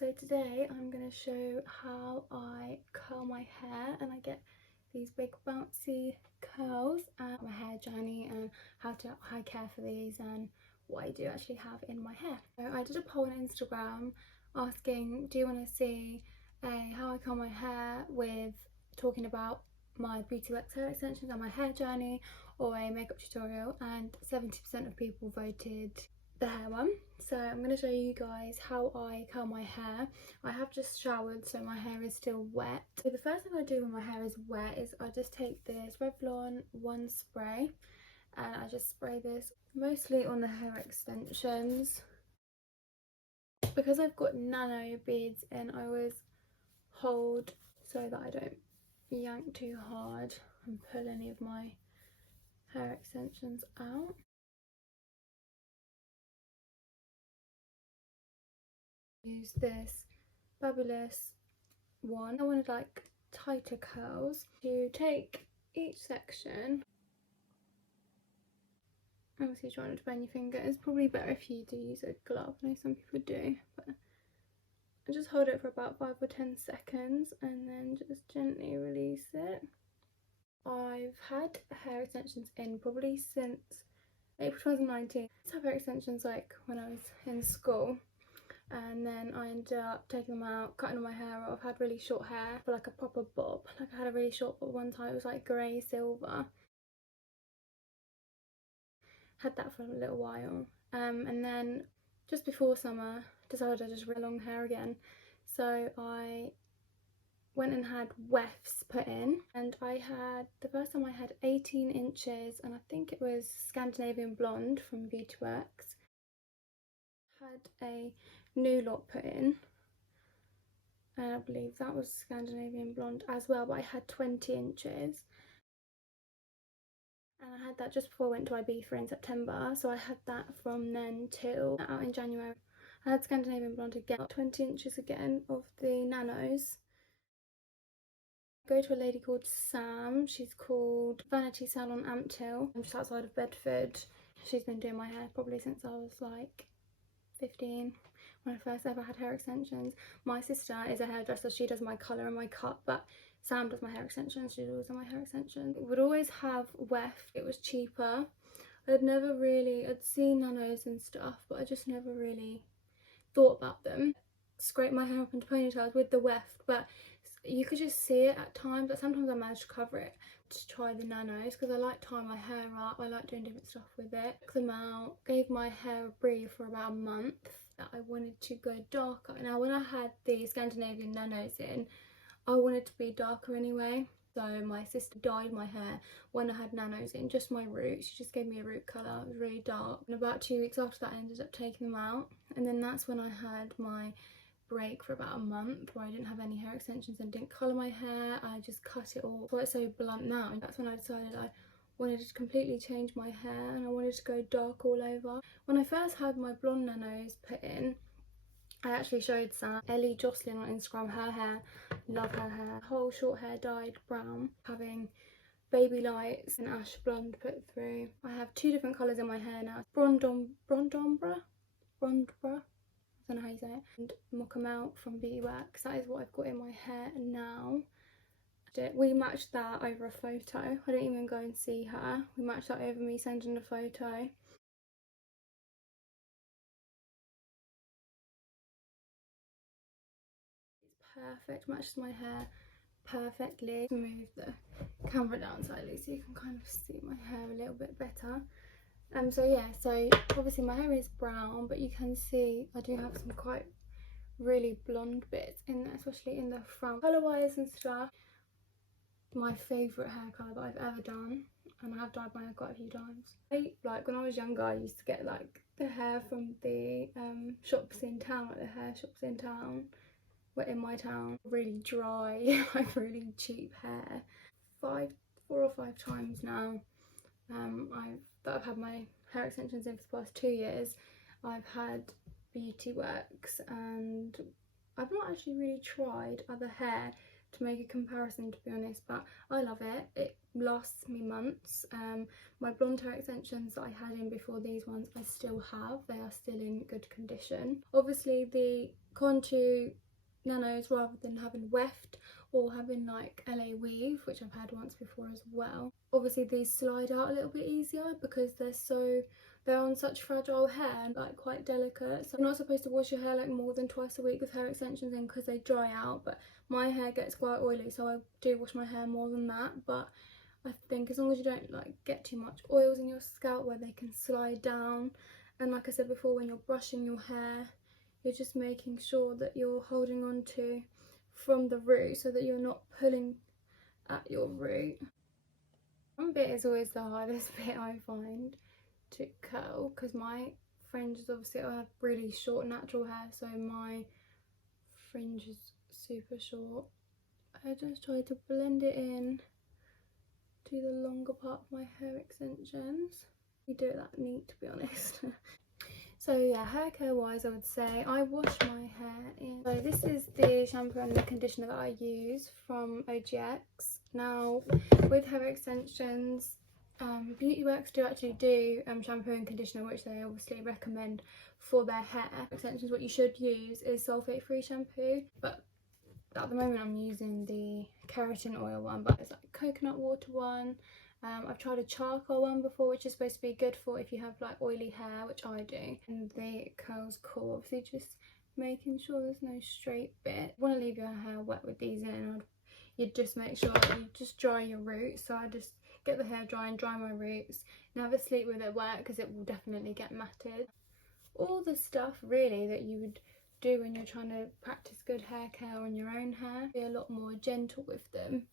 So today I'm going to show how I curl my hair and I get these big bouncy curls and my hair journey and how I care for these and what I do actually have in my hair. So I did a poll on Instagram asking, do you want to see how I curl my hair with talking about my beauty wax hair extensions and my hair journey, or a makeup tutorial, and 70% of people voted the hair one. So I'm going to show you guys how I curl my hair. I have just showered, so my hair is still wet. So the first thing I do when my hair is wet is I just take this Revlon one spray and I just spray this mostly on the hair extensions. Because I've got nano beads in, I always hold so that I don't yank too hard and pull any of my hair extensions out. Use this fabulous one. I wanted like tighter curls. To take each section, obviously try not to burn your finger. It's probably better if you do use a glove. I know some people do, but I just hold it for about 5 or 10 seconds and then just gently release it. I've had hair extensions in probably since April 2019. I used to have hair extensions like when I was in school, and then I ended up taking them out, cutting all my hair off. I had really short hair for like a proper bob. Like I had a really short bob one time, it was like grey silver. Had that for a little while, and then just before summer decided I just really long hair again, so I went and had wefts put in, and I had, the first time I had 18 inches, and I think it was Scandinavian Blonde from Beauty Works. Had a new lot put in, and I believe that was Scandinavian Blonde as well, but I had 20 inches. And I had that just before I went to Ibiza in September, so I had that from then till out in January. I had Scandinavian Blonde again, 20 inches again of the nanos. I go to a lady called Sam. She's called Vanity Salon Ampthill. I'm just outside of Bedford. She's been doing my hair probably since I was like 15, when I first ever had hair extensions. My sister is a hairdresser. She does my colour and my cut, but Sam does my hair extensions. She does all my hair extensions. Would always have weft. It was cheaper. I'd seen nanos and stuff, but I just never really thought about them. Scrape my hair up into ponytails with the weft, but you could just see it at times, but sometimes I managed to cover it to try the nanos because I like tying my hair up. I like doing different stuff with it. Took them out, gave my hair a breathe for about a month. I wanted to go darker. Now when I had the Scandinavian nanos in, I wanted to be darker anyway. So my sister dyed my hair when I had nanos in, just my roots. She just gave me a root colour. It was really dark. And about 2 weeks after that I ended up taking them out. And then that's when I had my break for about a month where I didn't have any hair extensions and didn't colour my hair. I just cut it all. That's why it's so blunt now. And that's when I decided I wanted to completely change my hair and I wanted to go dark all over. When I first had my blonde nanos put in, I actually showed Sam, Ellie Jocelyn on Instagram, her hair. Love her hair. Whole short hair dyed brown, having baby lights and ash blonde put through. I have 2 different colours in my hair now. Brond'mbre. I don't know how you say it. And Mocha Melt from Beauty Works. That is what I've got in my hair now. We matched that over a photo. I didn't even go and see her. We matched that over me sending a photo. It's perfect, matches my hair perfectly. Move the camera down slightly so you can kind of see my hair a little bit better. So yeah, so obviously my hair is brown, but you can see I do have some quite really blonde bits in there, especially in the front. Colour wise and stuff, my favourite hair colour that I've ever done, and I have dyed my hair quite a few times. Like when I was younger I used to get like the hair from the shops in town, like the hair shops in town were in my town, really dry like really cheap hair. 4 or 5 times now I've had my hair extensions in for the past 2 years. I've had Beauty Works and I've not actually really tried other hair to make a comparison, to be honest, but I love it. It lasts me months. My blonde hair extensions that I had in before these ones I still have. They are still in good condition. Obviously the contour nanos, rather than having weft or having like LA weave, which I've had once before as well, obviously these slide out a little bit easier because they're on such fragile hair and like quite delicate. So you're not supposed to wash your hair like more than twice a week with hair extensions in because they dry out, but my hair gets quite oily, so I do wash my hair more than that. But I think as long as you don't like get too much oils in your scalp where they can slide down, and like I said before, when you're brushing your hair, you're just making sure that you're holding on to from the root so that you're not pulling at your root. One bit is always the hardest bit, I find, to curl, because my fringe is obviously, I have really short natural hair, so my fringe is super short. I just try to blend it in to the longer part of my hair extensions. You do it that neat, to be honest. So yeah, hair care wise, I would say I wash my hair in. So this is the shampoo and the conditioner that I use from OGX. Now with hair extensions, Beauty Works do actually do shampoo and conditioner, which they obviously recommend for their hair extensions. What you should use is sulfate free shampoo, but at the moment I'm using the keratin oil one, but it's like a coconut water one. I've tried a charcoal one before, which is supposed to be good for if you have like oily hair, which I do, and the curls cool. Obviously just making sure there's no straight bit. You want to leave your hair wet with these in, you'd just make sure that you just dry your roots. So I just get the hair dry and dry my roots. Never sleep with it wet because it will definitely get matted. All the stuff really that you would do when you're trying to practice good hair care on your own hair. Be a lot more gentle with them.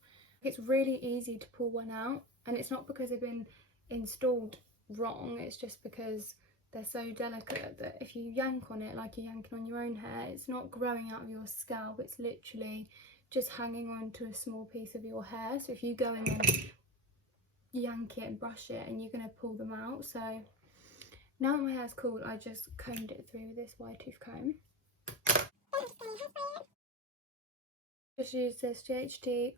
It's really easy to pull one out, and it's not because they've been installed wrong, it's just because they're so delicate that if you yank on it like you're yanking on your own hair, it's not growing out of your scalp, it's literally just hanging on to a small piece of your hair. So if you go in and yank it and brush it, and you're going to pull them out. So now that my hair's cool, I just combed it through with this wide tooth comb. Just use this GHD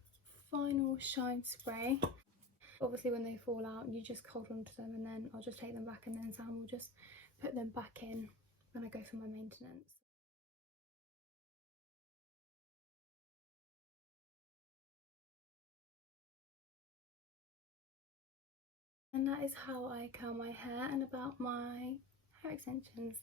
Final Shine Spray. Obviously when they fall out, you just hold on to them, and then I'll just take them back, and then Sam will just put them back in when I go for my maintenance. And that is how I curl my hair and about my hair extensions.